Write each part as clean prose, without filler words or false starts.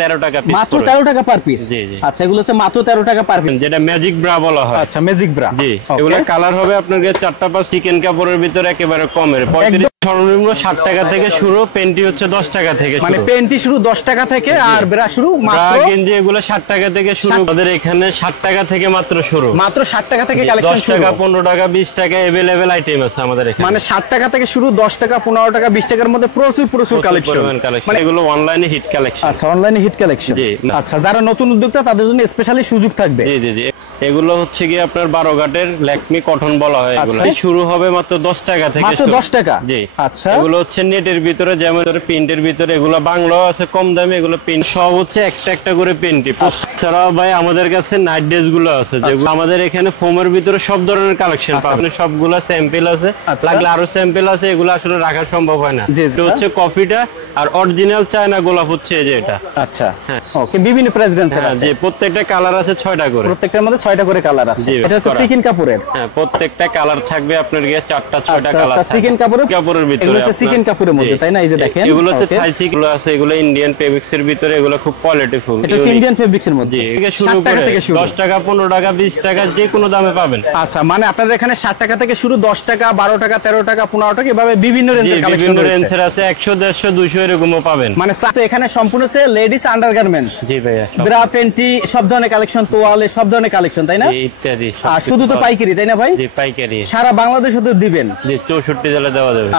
13 টাকা পিস, মাত্র 13 টাকা পার পিস। জি জি। আচ্ছা, এগুলো হচ্ছে মাত্র 13 টাকা পার পিস, যেটা ম্যাজিক ব্রা বলা হয়। আচ্ছা, ম্যাজিক ব্রা। জি, এগুলো কালার হবে আপনার কাছে 4টা 5 চিকেন কাপড়ের ভিতরে একেবারে কমের 35 সর্বনিম্ন 60 টাকা থেকে শুরু, পেন্টি হচ্ছে 10 টাকা থেকে শুরু। মানে পেন্টি শুরু 10 টাকা থেকে আর ব্রা শুরু মাত্র গেঞ্জি এগুলো 60 টাকা থেকে শুরু। আমাদের এখানে 60 টাকা থেকে মাত্র শুরু, মাত্র 60 টাকা থেকে কালেকশন 10 শুরু। টাকা 15 টাকা 20 টাকা अवेलेबल আইটেম আছে আমাদের এখানে। মানে 60 টাকা থেকে শুরু, 10 টাকা 15 টাকা 20 টাকার মধ্যে প্রচুর কালেকশন। মানে এগুলো অনলাইনে হিট কালেকশন। আচ্ছা, অনলাইনে হিট কালেকশন। জি। আচ্ছা, যারা নতুন উদ্যোক্তা তাদের জন্য স্পেশালি সুযোগ থাকবে। জি জি জি। এগুলো হচ্ছে কি আপনার 12 ঘাটের ল্যাকমি কটন বলা হয় এগুলো। শুরু হবে মাত্র 10 টাকা থেকে, মাত্র 10 টাকা। জি। আচ্ছা, এগুলো হচ্ছে নেটের ভিতরে, যেমন প্রিন্টের ভিতরে, এগুলো বাংলাও আছে কম দামে, এগুলো প্রিন্ট সব হচ্ছে একটা করে প্রিন্টি। এছাড়াও ভাই আমাদের কাছে নাইট ড্রেস গুলো আছে, যেগুলো আমাদের এখানে ফোমের ভিতরে সব ধরনের কালেকশন পাবেন। সবগুলো স্যাম্পল আছে, লাগলে আরো স্যাম্পল আছে, এগুলো আসলে রাখা সম্ভব হয় না। এটা হচ্ছে কফিটা, আর অরিজিনাল চায়না গোলাপ হচ্ছে এই যে এটা। আচ্ছা, হ্যাঁ, ওকে, বিভিন্ন প্রাইস রেঞ্জের আছে। জি, প্রত্যেকটা কালার আছে 6টা করে, প্রত্যেকটার মধ্যে 6টা করে কালার আছে। এটা হচ্ছে চিকেন কাপড়ের। হ্যাঁ, প্রত্যেকটা কালার থাকবে আপনার গিয়ে 4টা 6টা কালার আছে। চিকেন কাপড়ের ভিতরে, এগুলো হচ্ছে চিকেন কাপড়ের মধ্যে, তাই না? এই যে দেখেন, এগুলো হচ্ছে থাই চিকেন আছে, এগুলো ইন্ডিয়ান ফেব্রিক্স এর ভিতরে, এগুলো খুব কোয়ালিটিফুল। এটা হচ্ছে ইন্ডিয়ান ফেব্রিক্স এর মধ্যে। জি, এটা শুরু করে 10 টাকা 15 টাকা 20 টাকা যে কোনো দামে পাবেন। আচ্ছা, মানে আপনাদের এখানে 60 টাকা থেকে শুরু, 10 টাকা 12 টাকা 13 টাকা 15 টাকা এভাবে বিভিন্ন রেঞ্জের কালেকশন রয়েছে। বিভিন্ন রেঞ্জের আছে, 100 150 200 এরকমও পাবেন। মানে তো এখানে সম্পূর্ণ হচ্ছে লেডিস আন্ডারগার্মেন্টস। জি ভাইয়া, ব্রা, পেন্টি সব ধরনের কালেকশন, তোয়ালে সব ধরনের কালেকশন, তাই না? ইত্যাদি। আর শুধু তো পাইকারি, তাই না ভাই? জি, পাইকারি সারা বাংলাদেশে তো দিবেন। জি, 64 জেলা দেওয়া যাবে।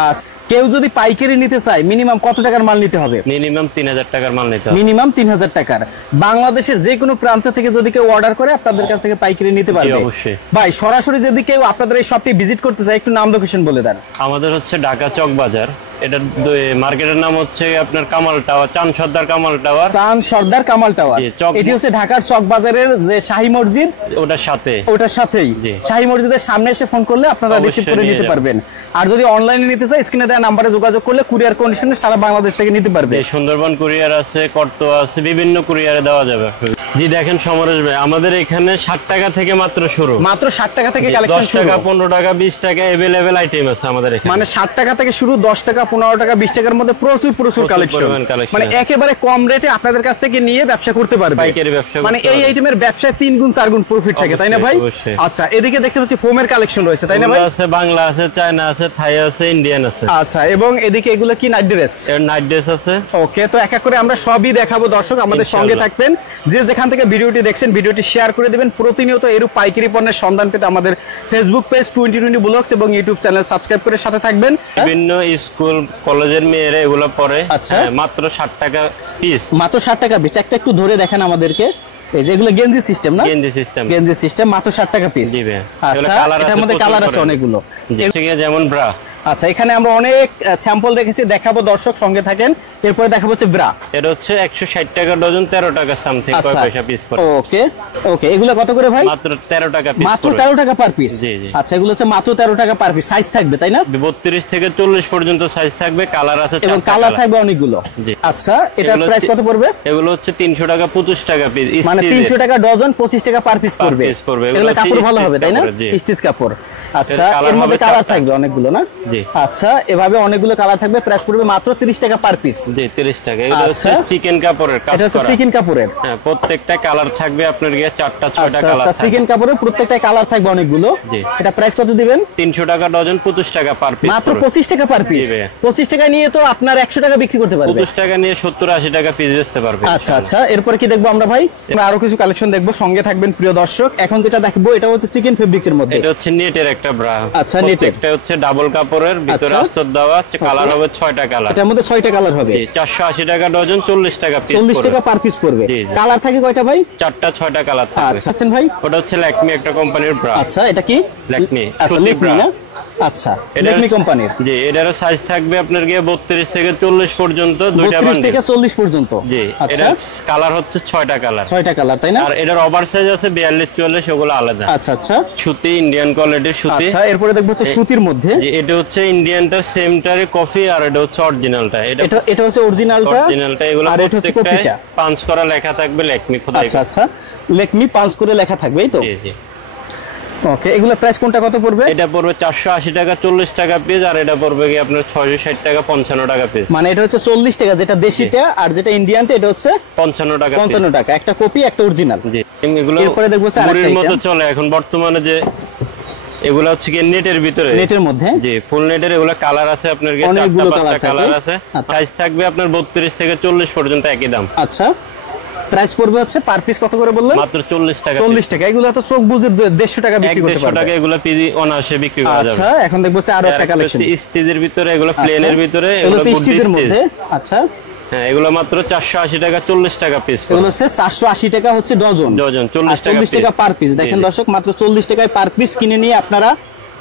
কেউ যদি পাইকারি নিতে চায় মিনিমাম কত টাকার মাল নিতে হবে? মিনিমাম 3000 টাকার মাল নিতে হবে। মিনিমাম 3000 টাকার। বাংলাদেশের যে কোনো প্রান্ত থেকে যদি কেউ অর্ডার করে আপনাদের কাছ থেকে পাইকারি নিতে পারবে। অবশ্যই ভাই, সরাসরি যদি কেউ আপনাদের এই শপটি ভিজিট করতে চায়, একটু নাম লোকেশন বলে দেন। আমাদের হচ্ছে ঢাকা চক বাজার, এটা মার্কেটের নাম হচ্ছে আপনার কামাল টাওয়ার, চাঁদ সর্দার কামাল টাওয়ার। চাঁদ সর্দার কামাল টাওয়ার, এটি হচ্ছে ঢাকার চক বাজারের যে শাহী মসজিদ, ওটার সাথেই। শাহী মসজিদের সামনে এসে ফোন করলে আপনারা রিসিভ করে নিতে পারবেন। আর যদি অনলাইনে নিতে চায়, স্ক্রিনে দেওয়া নম্বরে যোগাযোগ করলে কুরিয়ার কন্ডিশনে সারা বাংলাদেশ থেকে নিতে পারবে। সুন্দরবন কুরিয়ার আছে, কর্তোয়া আছে, বিভিন্ন কুরিয়ারে দেওয়া যাবে। জি, দেখেন সমরেশ ভাই, আমাদের এখানে 60 টাকা থেকে মাত্র শুরু, মাত্র 60 টাকা থেকে কালেকশন 10 টাকা 15 টাকা 20 টাকা अवेलेबल আইটেম আছে আমাদের এখানে। মানে 60 টাকা থেকে শুরু, 10 টাকা 15 টাকা 20 টাকার মধ্যে প্রচুর কালেকশন। মানে একেবারে কম রেটে আপনাদের কাছ থেকে নিয়ে ব্যবসা করতে পারবে, পাইকারি ব্যবসা। মানে এই আইটেমের ব্যবসায় 3 গুণ 4 গুণ প্রফিট থাকে, তাই না ভাই? আচ্ছা, এদিকে দেখতে পাচ্ছি ফোমের কালেকশন রয়েছে, তাই না ভাই? আছে, বাংলা আছে, চায়না আছে, থাই আছে, ইন্ডিয়ান আছে। আচ্ছা, এবং এদিকে এগুলো কি নাইট ড্রেস? নাইট ড্রেস আছে। ওকে, তো এক এক করে আমরা সবই দেখাবো। দর্শক আমাদের সঙ্গে থাকবেন, যে যেখান থেকে ভিডিওটি দেখছেন ভিডিওটি শেয়ার করে দিবেন। প্রতিনিয়ত এরূপ পাইকারি পণ্যের সন্ধান পেতে আমাদের ফেসবুক পেজ 2020 ব্লগস এবং ইউটিউব চ্যানেল সাবস্ক্রাইব করে সাথে থাকবেন। বিভিন্ন স্কুল কলেজের মেয়েরা এগুলো পরে। আচ্ছা, মাত্র 60 টাকা পিস, মাত্র 60 টাকা পিস। একটা একটু ধরে দেখেন আমাদেরকে, এই যে এগুলো গেঞ্জি সিস্টেম না? গেঞ্জি সিস্টেম, মাত্র 60 টাকা পিস। আচ্ছা, এটার মধ্যে কালার আছে অনেকগুলো, যেমন ব্রা। আচ্ছা, এখানে আমরা অনেক স্যাম্পল রেখেছি, দেখাবো, দর্শক সঙ্গে থাকেন। এরপরে দেখাবো হচ্ছে ব্রা, এটা হচ্ছে 160 টাকা ডজন, 13 টাকা সামথিং পয়সা পিস পড়ে। ওকে, এগুলো কত করে ভাই? মাত্র 13 টাকা পিস, মাত্র 13 টাকা পার পিস। জি জি। আচ্ছা, এগুলো হচ্ছে মাত্র 13 টাকা পার পিস। সাইজ থাকবে, তাই না? 32 থেকে 40 পর্যন্ত সাইজ থাকবে, কালার আছে, এবং কালার থাকবে অনেকগুলো। আচ্ছা, এটার প্রাইস কত পড়বে? এগুলো হচ্ছে 300 টাকা 25 টাকা পিস, মানে 300 টাকা ডজন, 25 টাকা পার পিস পড়বে। এগুলো কাপড় ভালো হবে, তাই না? স্টিচ কাপড়। আচ্ছা, এর মধ্যে কালার থাকবে অনেকগুলো না? জি। আচ্ছা, এভাবে অনেকগুলো কালার থাকবে, প্রাইস পড়বে মাত্র 30 টাকা পার পিস। জি, 30 টাকা। এগুলো হচ্ছে চিকেন কাপড়ের কাজ করা। এটা হচ্ছে চিকেন কাপড়ের। হ্যাঁ, প্রত্যেকটা কালার থাকবে আপনার গিয়ে 4টা 6টা কালার থাকবে। চিকেন কাপড়ের প্রত্যেকটা কালার থাকবে অনেকগুলো। জি। এটা প্রাইস কত দিবেন? 300 টাকা ডজন, 25 টাকা পার পিস। মাত্র 25 টাকা পার পিস। 25 টাকা নিয়ে তো আপনার 100 টাকা বিক্রি করতে পারবে। 25 টাকা নিয়ে 70 80 টাকা পিস বেচতে পারবে। আচ্ছা আচ্ছা, এরপর কি দেখবো আমরা ভাই? আমরা আরো কিছু কালেকশন দেখবো, সঙ্গে থাকবেন প্রিয় দর্শক। এখন যেটা দেখবো এটা হচ্ছে চিকেন ফেব্রিক্স এর মধ্যে। এটা হচ্ছে নেটের একটা ব্রা। আচ্ছা, নেটের। এটা হচ্ছে ডাবল কাপড়ের ভিতরে আস্তর দেওয়া, কালার হবে 6টা কালার। এটার মধ্যে 6টা কালার হবে। 480 টাকা ডজন, 40 টাকা পিস। 40 টাকা পার পিস পড়বে। কালার থাকে কয়টা ভাই? 4টা 6টা কালার থাকবে। আচ্ছা ভাই, ওটা হচ্ছে ল্যাকমি একটা কোম্পানির ব্রা। আচ্ছা, এটা কি? ল্যাকমি। আচ্ছা, ল্যাকমি না? আচ্ছা, ল্যাকমি কোম্পানির। জি, এটারও সাইজ থাকবে আপনার গিয়ে 32 থেকে 40 পর্যন্ত, দুইটা বান্ডেল। 32 থেকে 40 পর্যন্ত। জি, এটা কালার হচ্ছে 6টা কালার। 6টা কালার, তাই না? আর এটার ওভার সাইজ আছে 42 44, ওগুলো আলাদা। আচ্ছা আচ্ছা, সুতি, ইন্ডিয়ান কোয়ালিটির সুতি। আচ্ছা, এরপরে দেখবো হচ্ছে সুতির মধ্যে। জি, এটা হচ্ছে ইন্ডিয়ানটার সেমটারে কফি, আর এটা হচ্ছে অরিজিনালটা। এটা হচ্ছে অরিজিনালটা, এগুলো আর এটা হচ্ছে কপিটা। পাঁচ করা লেখা থাকবে ল্যাকমি খোদাই। আচ্ছা আচ্ছা, ল্যাকমি পাঁচ করে লেখা থাকবে, এই তো? জি জি। ওকে, এগুলো প্রাইস কোনটা কত পড়বে? এটা পড়বে 480 টাকা 40 টাকা পিস, আর এটা পড়বে কি আপনার 660 টাকা 55 টাকা পিস। মানে এটা হচ্ছে 40 টাকা যেটা দেশিটা, আর যেটা ইন্ডিয়ানটা এটা হচ্ছে 55 টাকা। 55 টাকা, একটা কপি একটা অরিজিনাল। জি, এগুলো এরপরে দেখবো মুড়ির মতো চলে এখন বর্তমানে যে এগুলো হচ্ছে কি নেটের ভিতরে, নেটের মধ্যে। জি, ফুল নেটের। এগুলো কালার আছে আপনার কি অনেকগুলো 4-5টা কালার আছে। আচ্ছা। সাইজ থাকবে আপনার 32 থেকে 40 পর্যন্ত একই দাম। আচ্ছা, প্রাইস পড়বে হচ্ছে পার পিস কত করে বললেন? মাত্র 40 টাকা। 40 টাকা। এগুলো তো চোখ বুঝে 150 টাকা বিক্রি করতে 150 পারবে। টাকা এগুলো পিজি অনায়াসে বিক্রি করা যাবে। আচ্ছা, এখন দেখবো আরো একটা কালেকশন স্টিজের ভিতরে, এগুলো প্লেনের ভিতরে, এগুলো স্টিজের মধ্যে। আচ্ছা, হ্যাঁ, এগুলো মাত্র 480 টাকা 40 টাকা পিস। এগুলো হচ্ছে 480 টাকা হচ্ছে ডজন, 40 টাকা পার পিস। দেখেন দর্শক, মাত্র 40 টাকায় পার পিস কিনে নিয়ে আপনারা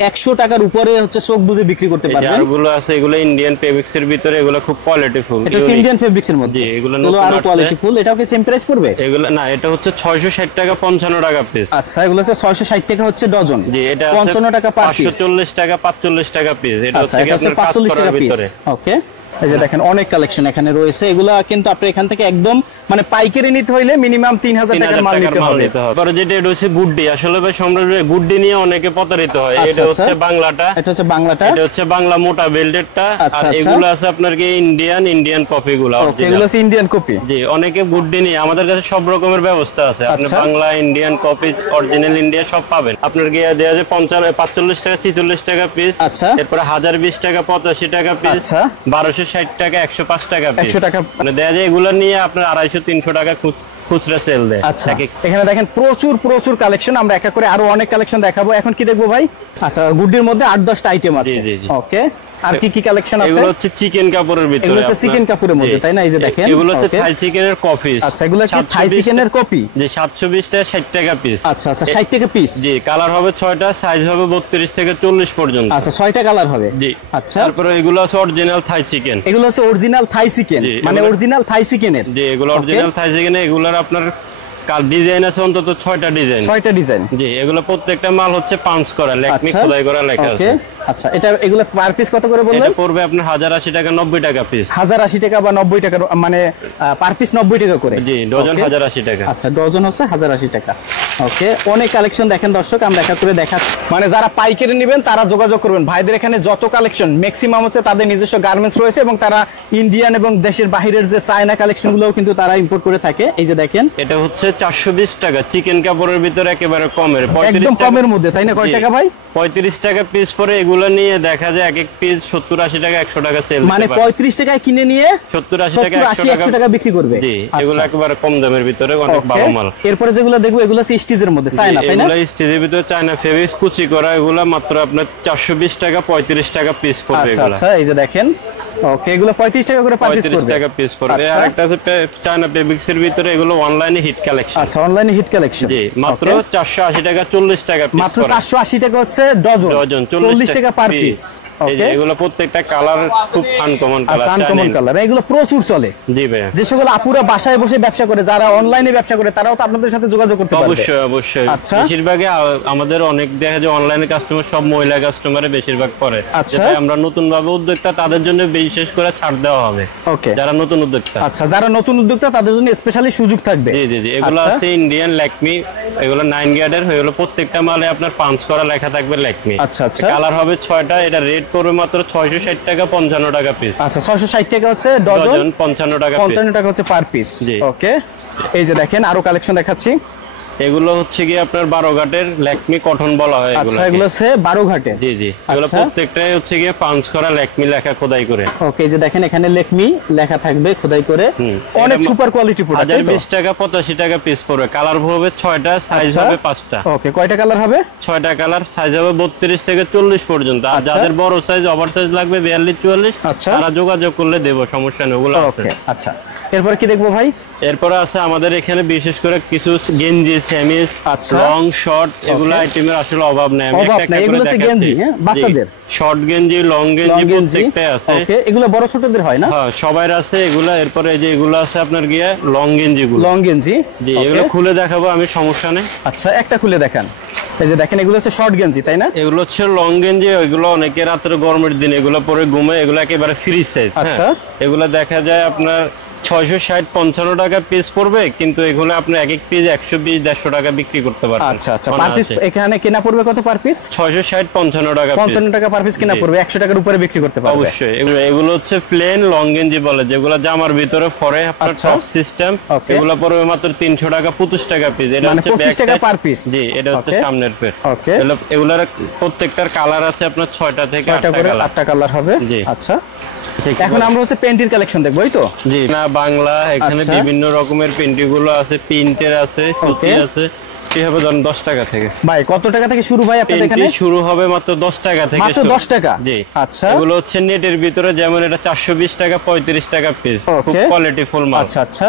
100 টাকার উপরে হচ্ছে চোখ বুঝে বিক্রি করতে পারবেন। এগুলো আছে, এগুলো ইন্ডিয়ান ফেব্রিক্স এর ভিতরে, এগুলো খুব কোয়ালিটিফুল। এটা ইন্ডিয়ান ফেব্রিক্স এর মধ্যে। জি, এগুলো আরো কোয়ালিটিফুল। এটাও কি সেম প্রাইস পড়বে? এগুলো না, এটা হচ্ছে 660 টাকা 55 টাকা পিস। আচ্ছা, এগুলো হচ্ছে 660 টাকা হচ্ছে ডজন। জি, এটা 55 টাকা পার পিস। 540 টাকা 45 টাকা পিস। এটা হচ্ছে আপনার 45 টাকা পিস। ভিতরে। ওকে, এই যে দেখেন অনেক কালেকশন এখানে রয়েছে। এগুলা কিন্তু আপনি এখান থেকে একদম মানে পাইকারি নিতে হইলে মিনিমাম 3000 টাকার মাল নিতে হবে। পরে যেটা এটা হচ্ছে গুড্ডি। আসলে ভাই সম্রাট গুড্ডি নিয়ে অনেকে প্রতারিত হয়। এটা হচ্ছে বাংলাটা, এটা হচ্ছে বাংলাটা, এটা হচ্ছে বাংলা মোটা বেল্টেরটা। আর এগুলো আছে আপনার কি ইন্ডিয়ান কপি গুলো। ওকে, এগুলো আছে ইন্ডিয়ান কপি। জি, অনেকে গুড্ডি নিয়ে, আমাদের কাছে সব রকমের ব্যবস্থা আছে। আপনি Bangla, Indian copy, original India সব পাবেন। আপনার কি দেয়া যায় 45 টাকা 46 টাকা পিস। আচ্ছা, এরপর 1020 টাকা 85 টাকা পিস। আচ্ছা, 1260 টাকা 105 টাকা পিস। 100 টাকা মানে দেয়া যায় এগুলো নিয়ে আপনার 250-300 টাকা খুচরা সেল দেয়। আচ্ছা, এখানে দেখেন প্রচুর প্রচুর কালেকশন। আমরা একা করে আরো অনেক কালেকশন দেখাবো। এখন কি দেখবো ভাই? আচ্ছা, গুড্ডির মধ্যে 8-10টা আইটেম আছে। ওকে, আর কি কি কালেকশন আছে? এগুলো হচ্ছে চিকেন কাপড়ের ভিতরে। এগুলো হচ্ছে চিকেন কাপড়ের মধ্যে, তাই না? এই যে দেখেন, এগুলো হচ্ছে থাই চিকেনের কপি। আচ্ছা, এগুলো কি থাই চিকেনের কপি? জি, 720 টাকা 60 টাকা পিস। আচ্ছা আচ্ছা, 60 টাকা পিস। জি, কালার হবে 6টা, সাইজ হবে 32 থেকে 40 পর্যন্ত। আচ্ছা, 6টা কালার হবে। জি, আচ্ছা। তারপরে এগুলো আছে অরিজিনাল থাই চিকেন। এগুলো হচ্ছে অরিজিনাল থাই চিকেন, মানে অরিজিনাল থাই চিকেনের। জি, এগুলো অরিজিনাল থাই চিকেনের। এগুলোর আপনার ডিজাইন আছে অন্তত 6টা ডিজাইন। 6টা ডিজাইন। জি, এগুলো প্রত্যেকটা মাল হচ্ছে পাঞ্চ করা, লেকমি খোদাই করা লেখা আছে। আচ্ছা, এটা এগুলো পার পিস কত করে বললেন? এটা পড়বে আপনার 1080 টাকা 90 টাকা পিস। 1080 টাকা বা 90 টাকা, মানে পার পিস 90 টাকা করে। জি, ডজন 1080 টাকা। আচ্ছা, ডজন হচ্ছে 1080 টাকা। ওকে, অনেক কালেকশন দেখেন দর্শক, আমরা দেখা করে দেখাচ্ছি। মানে যারা পাইকারি নেবেন তারা যোগাযোগ করবেন। ভাইদের এখানে যত কালেকশন ম্যাক্সিমাম হচ্ছে তাদের নিজস্ব গার্মেন্টস রয়েছে, এবং তারা ইন্ডিয়ান এবং দেশের বাহিরের যে চায়না কালেকশন গুলোও কিন্তু তারা ইম্পোর্ট করে থাকে। এই যে দেখেন, এটা হচ্ছে 420 টাকা চিকেন কাপড়ের ভিতরে, একেবারে কমের, একদম কমের মধ্যে, তাই না? কয় টাকা ভাই? 35 টাকা পিস পরে। এগুলো নিয়ে দেখা যায় এক এক পিস 70-80 টাকা 100 টাকা সেল। মানে 35 টাকায় কিনে নিয়ে 70-80 টাকা 100 টাকা বিক্রি করবে। জি, এগুলো একেবারে কম দামের ভিতরে, অনেক ভালো মাল। এরপরে যেগুলো দেখবো এগুলো হচ্ছে স্টিচের মধ্যে, চায়না, তাই না? এগুলো স্টিচের ভিতরে চায়না ফেব্রিক্স কুচি করা। এগুলো মাত্র আপনার 420 টাকা 35 টাকা পিস পড়বে। এগুলো আচ্ছা, এই যে দেখেন, ওকে, এগুলো 35 টাকা করে পার পিস পড়বে। 35 টাকা পিস পড়বে। আর একটা আছে চায়না ফেব্রিক্স এর ভিতরে, এগুলো অনলাইনে হিট কালেকশন। আচ্ছা, অনলাইনে হিট কালেকশন। জি, মাত্র 480 টাকা 40 টাকা পিস। মাত্র 480 টাকা হচ্ছে ডজন, 40 টাকা পার পিস। ওকে, এগুলো প্রত্যেকটা কালার খুব আনকমন কালার, আনকমন কালার। এগুলো প্রচুর চলে। জি ভাই, যে সকল আপুরা বাসায় বসে ব্যবসা করে, যারা অনলাইনে ব্যবসা করে, তারাও তো আপনাদের সাথে যোগাযোগ করতে পারবে। অবশ্যই অবশ্যই। আচ্ছা, বেশিরভাগই আমাদের অনেক দেখা যায় অনলাইনে কাস্টমার সব মহিলা কাস্টমারে বেশিরভাগ করে। আচ্ছা, আমরা নতুন ভাবে উদ্যোক্তা, তাদের জন্য বিশেষ করে ছাড় দেওয়া হবে। ওকে, যারা নতুন উদ্যোক্তা। আচ্ছা, যারা নতুন উদ্যোক্তা তাদের জন্য স্পেশালি সুযোগ থাকবে। জি জি জি, এগুলো আছে ইন্ডিয়ান ল্যাকমি, এগুলো 9 গ্রেডের। এগুলো প্রত্যেকটা মালে আপনার পাঞ্চ করা লেখা থাকবে ল্যাকমি। আচ্ছা আচ্ছা, কালার হবে 6টা। এটা রেট পড়বে মাত্র 660 টাকা 55 টাকা পিস। আচ্ছা, 660 টাকা হচ্ছে ডজন, 55 টাকা 55 টাকা হচ্ছে পার পিস। ওকে, এই যে দেখেন আরো কালেকশন দেখাচ্ছি। এগুলো হচ্ছে কি আপনার 12 ঘাটের ল্যাকমি কটন বলা হয়। আচ্ছা, এগুলো হচ্ছে 12 ঘাটে। জি জি, এগুলো প্রত্যেকটাই হচ্ছে কি পাঞ্চ করা ল্যাকমি লেখা খোদাই করে। ওকে, এই যে দেখেন এখানে ল্যাকমি লেখা থাকবে খোদাই করে। অনেক সুপার কোয়ালিটি প্রোডাক্ট। 1020 টাকা 85 টাকা পিস পড়বে। কালার হবে 6টা, সাইজ হবে 5টা। ওকে, কয়টা কালার হবে? 6টা কালার, সাইজ হবে 32 থেকে 40 পর্যন্ত। আর যাদের বড় সাইজ, ওভার সাইজ লাগবে 42-44, তারা যোগাযোগ করলে দেব, সমস্যা নেই। ওগুলো আছে। ওকে, আচ্ছা, এরপর কি দেখবো ভাই? এরপর আছে আমাদের এখানে বিশেষ করে কিছু গেঞ্জি, সেমিস, লং শর্ট, এগুলো আইটেমের আসলে অভাব নাই। আমি একটা একটা করে দেখাচ্ছি। গেঞ্জি, হ্যাঁ, বাচ্চাদের শর্ট গেঞ্জি, লং গেঞ্জি প্রত্যেকটাই আছে। ওকে, এগুলো বড় ছোটদের হয় না? হ্যাঁ, সবার আছে এগুলা। এরপরে এই যে এগুলো আছে আপনার গিয়ে লং গেঞ্জি গুলো। লং গেঞ্জি, জি, এগুলো খুলে দেখাবো আমি, সমস্যা নেই। আচ্ছা, একটা খুলে দেখান। এই যে দেখেন, এগুলো হচ্ছে শর্ট গেঞ্জি, তাই না? এগুলো হচ্ছে লং গেঞ্জি। এগুলো অনেকে রাত্রে গরমের দিন এগুলো পরে ঘুমে, এগুলো একেবারে ফ্রি সাইজ। আচ্ছা, এগুলো দেখা যায় আপনার 660-55 টাকা পিস পড়বে, কিন্তু এগুলো আপনি এক এক পিস 120-150 টাকা বিক্রি করতে পারবেন। আচ্ছা আচ্ছা, পার পিস এখানে কেনা পড়বে কত পার পিস? 660-55 টাকা, 55 টাকা পার পিস কেনা পড়বে, 100 টাকার উপরে বিক্রি করতে পারবে অবশ্যই। এগুলো হচ্ছে প্লেন লং গেঞ্জি বলে, যেগুলো জামার ভিতরে পরে আপনার টপ সিস্টেম, এগুলো পড়বে মাত্র 300 টাকা 25 টাকা পিস। এটা মানে হচ্ছে 25 টাকা পার পিস। জি, এটা হচ্ছে সামনের পেট। ওকে, এগুলোর প্রত্যেকটার কালার আছে আপনার 6টা থেকে 8টা কালার হবে। জি আচ্ছা, এখন আমরা হচ্ছে পেন্টির কালেকশন দেখবো, এই তো? জি না, বাংলা এখানে বিভিন্ন রকমের পেন্টি গুলো আছে, প্রিন্টের আছে, সুতি আছে। কিভাবে ধরুন 10 টাকা থেকে। ভাই কত টাকা থেকে শুরু ভাই আপনাদের এখানে? শুরু হবে মাত্র 10 টাকা থেকে। মাত্র 10 টাকা? জি। আচ্ছা, এগুলো হচ্ছে নেটের ভিতরে, যেমন এটা 420 টাকা 35 টাকা পিস, খুব কোয়ালিটি ফুল মাল। আচ্ছা আচ্ছা,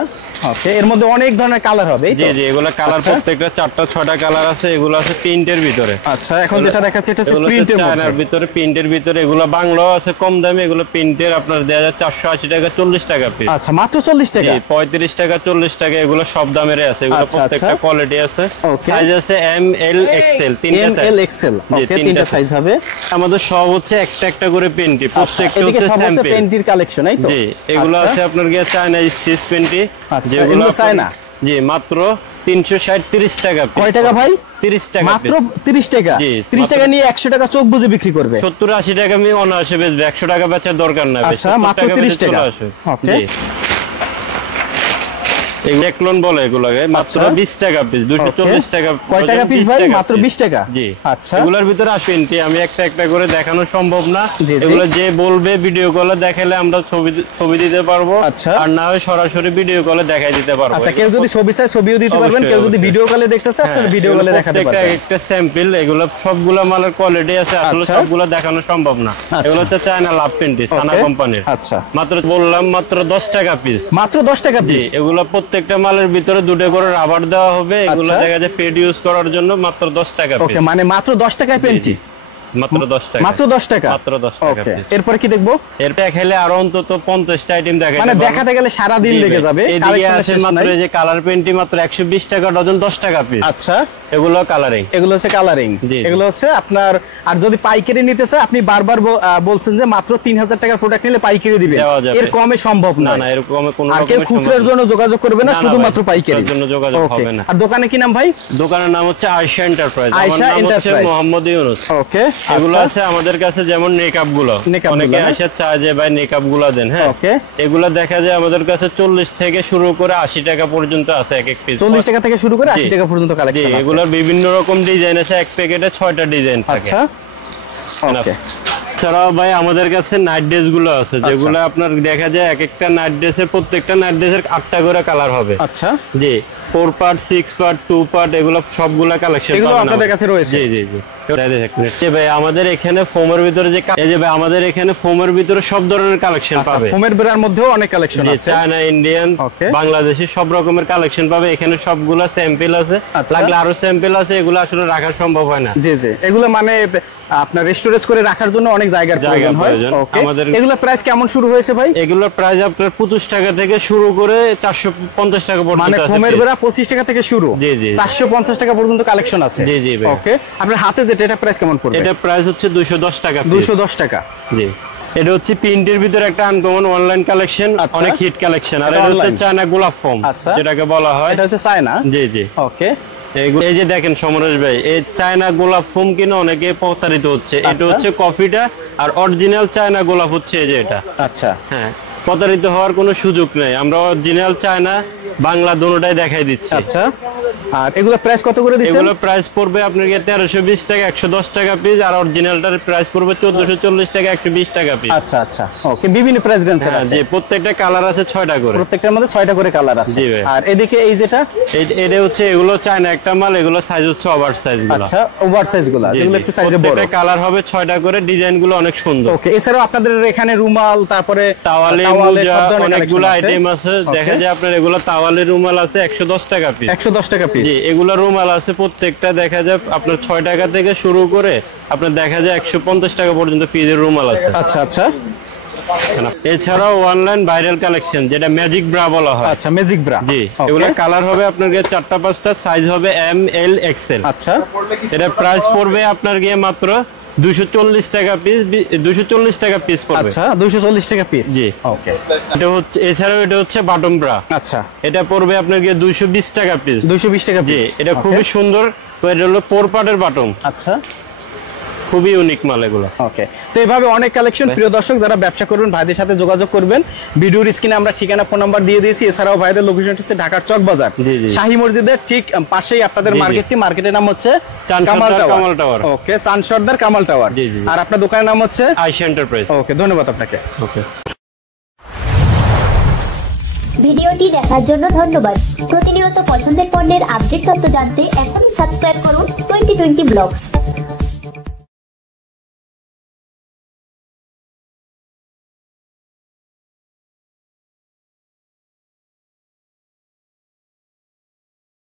ওকে। এর মধ্যে অনেক ধরনের কালার হবে, এই তো? জি জি, এগুলো কালার প্রত্যেকটা 4টা-6টা কালার আছে। এগুলো আছে প্রিন্টের ভিতরে। আচ্ছা, এখন যেটা দেখাচ্ছি এটা হচ্ছে প্রিন্টের মধ্যে, চায়নার ভিতরে, প্রিন্টের ভিতরে। এগুলো বাংলাও আছে কম দামে, এগুলো প্রিন্টের আপনার দেয়া যায় 480 টাকা 40 টাকা পিস। আচ্ছা, মাত্র 40 টাকা? 35 টাকা 40 টাকা, এগুলো সব দামেরই আছে। এগুলো প্রত্যেকটা কোয়ালিটি আছে, সাইজ আছে এম এল এক্সেল, তিনটা সাইজ। এম এল এক্সেল, ওকে, তিনটা সাইজ হবে। আমাদের সব হচ্ছে একটা একটা করে পেন্টি, প্রত্যেকটা হচ্ছে স্যাম্পল পেন্টির কালেকশন, এই তো? জি, এগুলো আছে আপনার গিয়ে চায়না স্টিচ পেন্টি, যেগুলো চায়না। জি, মাত্র 360-30 টাকা। কয় টাকা ভাই? 30 টাকা, মাত্র 30 টাকা। 30 টাকা নিয়ে 100 টাকা চোখ বুঝে বিক্রি করবে। 70-80 টাকা আমি অনায়াসে বেচবে, 100 টাকা বেচার দরকার না। আচ্ছা, মাত্র 30 টাকা। ওকে, এগুলো বলে, এগুলোকে মাত্র 20 টাকা পিস, 240 টাকা। কয় টাকা পিস ভাই? মাত্র 20 টাকা। জি। আচ্ছা, এগুলোর ভিতরে আসেন, আমি একটা একটা করে দেখানো সম্ভব না। এগুলো যে বলবে ভিডিও কলে দেখালে আমরা ছবি দিতে পারবো, আর না হয় সরাসরি ভিডিও কলে দেখাই দিতে পারবো। আচ্ছা, কেউ যদি ছবি চায় ছবিও দিতে পারবেন, কেউ যদি ভিডিও কলে দেখতে চায় আপনারা ভিডিও কলে দেখাতে পারবেন। একটা স্যাম্পল, এগুলো সবগুলো মালের কোয়ালিটি আছে, আসলে সবগুলো দেখানো সম্ভব না। এগুলো হচ্ছে চায়না লাভ পেন্টি, সানা কোম্পানির। আচ্ছা, মাত্র বললাম মাত্র 10 টাকা পিস। মাত্র 10 টাকা পিস? এগুলো প্রত্যেকটা মালের ভিতরে 2টা করে রাবার দেওয়া হবে। এগুলো দেখা যায় পেড ইউজ করার জন্য মাত্র 10 টাকা পিস। ওকে, মানে মাত্র 10 টাকায় পেন্টি? মাত্র 10 টাকা। মাত্র 10 টাকা? মাত্র 10 টাকা। ওকে, এরপর কি দেখবো? এরপর খেলে আরো অন্তত 50টা আইটেম দেখাই, মানে দেখাতে গেলে সারা দিন লেগে যাবে। এদিকে আছে মাত্র যে কালার পেন্টি, মাত্র 120 টাকা ডজন, 10 টাকা পিস। আচ্ছা, এগুলো কালারিং, এগুলো হচ্ছে কালারিং, এগুলো হচ্ছে আপনার। আর যদি পাইকারি নিতে চায়, আপনি বারবার বলছেন যে মাত্র 3000 টাকার প্রোডাক্ট নিলে পাইকারি দিবেন, এর কমে সম্ভব না। না, এর কমে কোনো আর কেউ খুচরার জন্য যোগাযোগ করবে না, শুধুমাত্র পাইকারির জন্য যোগাযোগ হবে না। আর দোকানে কি নাম ভাই? দোকানের নাম হচ্ছে আয়েশা এন্টারপ্রাইজ। আমার নাম হচ্ছে মোহাম্মদ ইউনুস। ওকে, এগুলো আছে আমাদের কাছে, যেমন নেকআপ গুলো, অনেকে এসে চায় যে ভাই নেকআপ গুলো দেন। হ্যাঁ, ওকে, এগুলো দেখা যায় আমাদের কাছে 40 থেকে শুরু করে 80 টাকা পর্যন্ত আছে এক এক পিস। 40 টাকা থেকে শুরু করে 80 টাকা পর্যন্ত কালেকশন আছে। এগুলোর বিভিন্ন রকম ডিজাইন আছে, এক প্যাকেটে 6টা ডিজাইন থাকে। আচ্ছা, ওকে। এছাড়াও ভাই আমাদের কাছে নাইট ড্রেস গুলো আছে, যেগুলো আপনার দেখা যায় এক একটা নাইট ড্রেসের, প্রত্যেকটা নাইট ড্রেসের 8টা করে কালার হবে। আচ্ছা, জি, 4 পার্ট, 6 পার্ট, 2 পার্ট, এগুলো সবগুলা কালেকশন এগুলো আপনাদের কাছে রয়েছে? জি জি জি। ভাই আমাদের এখানে ফোমের ভিতরে যে, এই যে ভাই আমাদের এখানে ফোমের ভিতরে সব ধরনের কালেকশন পাবে। ফোমের বেরার মধ্যেও অনেক কালেকশন আছে, চায়না, ইন্ডিয়ান, বাংলাদেশি, সব রকমের কালেকশন পাবে এখানে। সবগুলা স্যাম্পল আছে, লাগলে আরো স্যাম্পল আছে। এগুলো আসলে রাখা সম্ভব হয় না। জি জি, এগুলো মানে আপনার রেস্টোরেজ করে রাখার জন্য অনেক জায়গার প্রয়োজন হয়। আমাদের এগুলো প্রাইস কেমন শুরু হয়েছে ভাই? এগুলো প্রাইস আপনার 25 টাকা থেকে শুরু করে 450 টাকা পর্যন্ত। মানে ফোমের বেরা 25 টাকা থেকে শুরু, জি জি, 450 টাকা পর্যন্ত কালেকশন আছে। জি জি। ওকে, আপনার হাতে যেটা, এটা প্রাইস কেমন পড়বে? এটা প্রাইস হচ্ছে 210 টাকা। 210 টাকা, জি। এটা হচ্ছে প্রিন্টের ভিতরে একটা আনকমন অনলাইন কালেকশন, অনেক হিট কালেকশন। আর এটা হচ্ছে চায়না গোলাপ ফোম, যেটাকে বলা হয়। এটা হচ্ছে চায়না? জি জি। ওকে, এই যে দেখেন সমরেশ ভাই, এই চায়না গোলাপ ফোম কিনে অনেকে প্রতারিত হচ্ছে। এটা হচ্ছে কফিটা, আর অরিজিনাল চায়না গোলাপ হচ্ছে এই যে এটা। আচ্ছা, হ্যাঁ, প্রতারিত হওয়ার কোনো সুযোগ নেই। আমরা অরিজিনাল চায়না বাংলা দুটোটাই দেখাই দিচ্ছি। আচ্ছা, আর এগুলো প্রাইস কত করে দিচ্ছেন? এগুলো প্রাইস পড়বে আপনাকে 1320 টাকা 110 টাকা পিস, আর অরিজিনালটার প্রাইস পড়বে 1440 টাকা 120 টাকা পিস। আচ্ছা আচ্ছা, ওকে, বিভিন্ন প্রাইস রেঞ্জের আছে। জি, প্রত্যেকটা কালার আছে 6টা করে, প্রত্যেকটার মধ্যে 6টা করে কালার আছে। জি ভাই। আর এদিকে এই যেটা, এটা হচ্ছে, এগুলো চায়না একটা মাল, এগুলো সাইজ হচ্ছে ওভার সাইজ গুলো। আচ্ছা, ওভার সাইজ গুলো, যেগুলো একটু সাইজে বড়। প্রত্যেকটা কালার হবে 6টা করে, ডিজাইন গুলো অনেক সুন্দর। ওকে, এছাড়াও আপনাদের এখানে রুমাল, তারপরে তাওয়ালে, মোজা, অনেকগুলো আইটেম আছে। দেখা যায় আপনার এগুলো তাওয়ালে রুমাল আছে 110 টাকা পিস। 110 টাকা পিস, জি। এগুলো রুমাল আছে প্রত্যেকটা দেখা যায় আপনার 6 টাকা থেকে শুরু করে আপনার দেখা যায় 150 টাকা পর্যন্ত পিসের রুমাল আছে। আচ্ছা আচ্ছা। এছাড়াও অনলাইন ভাইরাল কালেকশন, যেটা ম্যাজিক ব্রা বলা হয়। আচ্ছা, ম্যাজিক ব্রা। জি, এগুলো কালার হবে আপনার গিয়ে 4টা 5টা, সাইজ হবে এম এল এক্সেল। আচ্ছা, এটা প্রাইস পড়বে আপনার গিয়ে মাত্র 240 টাকা পিস, 240 টাকা পিস পড়বে। আচ্ছা 240 টাকা পিস। জি ওকে। এটা হচ্ছে, এছাড়াও এটা হচ্ছে বাটন ব্রা। আচ্ছা এটা পড়বে আপনার গিয়ে 220 টাকা পিস। 220 টাকা জি, পিস। এটা খুবই সুন্দর। এটা হলো 4 পার্টের বাটন। আচ্ছা খুবই ইউনিক মাল এগুলো। ওকে, তো এইভাবে অনেক কালেকশন। প্রিয় দর্শক, যারা ব্যবসা করবেন ভাইদের সাথে যোগাযোগ করবেন। ভিডিওর স্ক্রিনে আমরা ঠিকানা, ফোন নাম্বার দিয়ে দিয়েছি। এছাড়াও ভাইদের লোকেশন হচ্ছে ঢাকার চক বাজার, শাহী মসজিদের ঠিক পাশেই আপনাদের মার্কেটটি। মার্কেটের নাম হচ্ছে কামাল টাওয়ার। ওকে, চাঁদ সর্দার কামাল টাওয়ার। আর আপনার দোকানের নাম হচ্ছে আয়েশা এন্টারপ্রাইজ। ওকে, ধন্যবাদ আপনাকে। ওকে। ভিডিওটি দেখার জন্য ধন্যবাদ। প্রতিনিয়ত পছন্দের পণ্যের আপডেট তথ্য জানতে এখনই সাবস্ক্রাইব করুন 2020 ব্লগস।